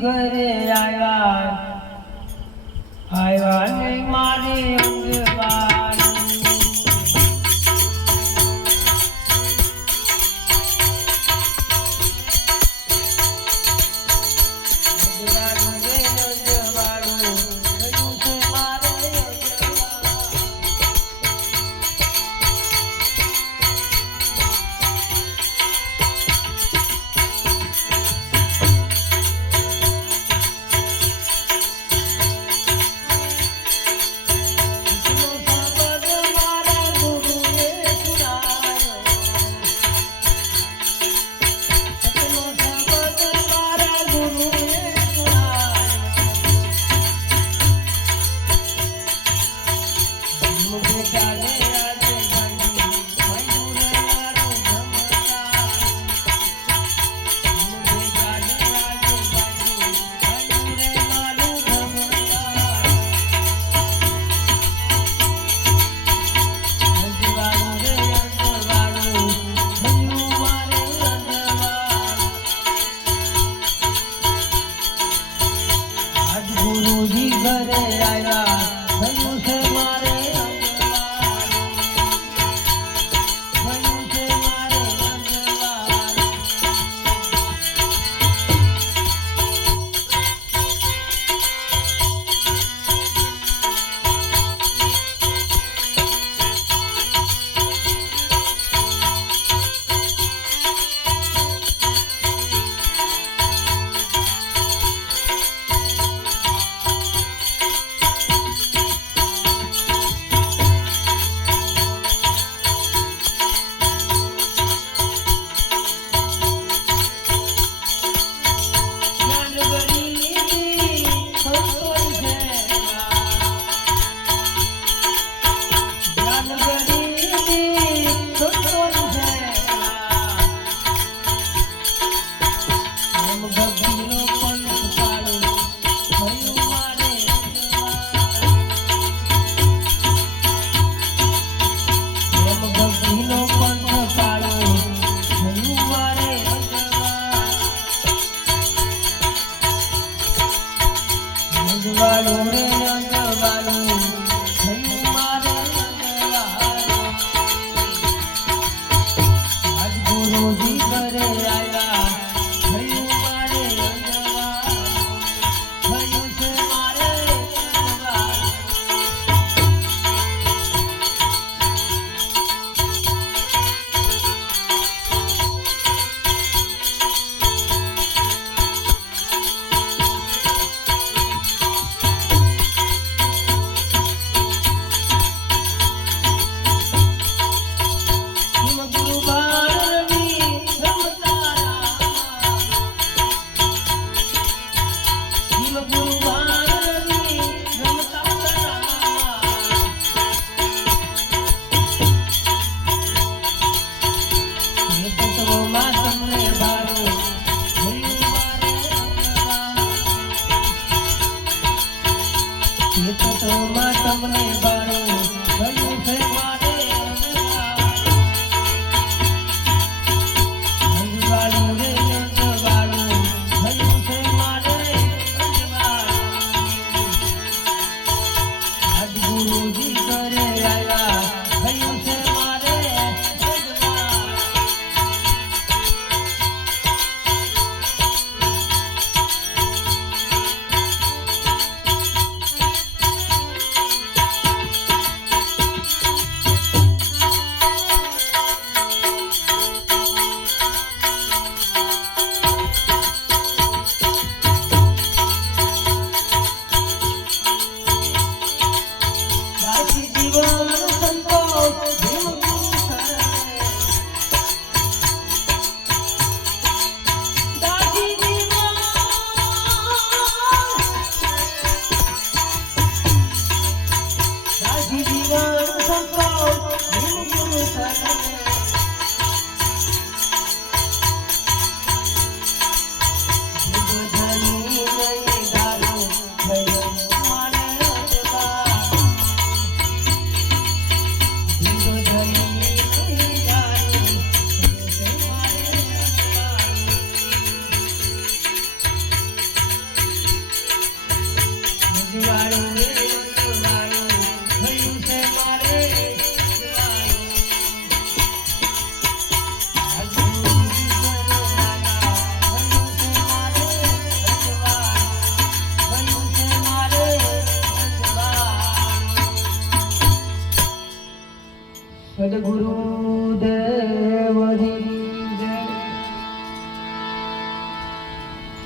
ઘરે આવ્યા આવ્યા ને મારી અંગવાણી અંજવાળું I ઝુંઝવાળું માં તમને બાળો सद्गुरुदेव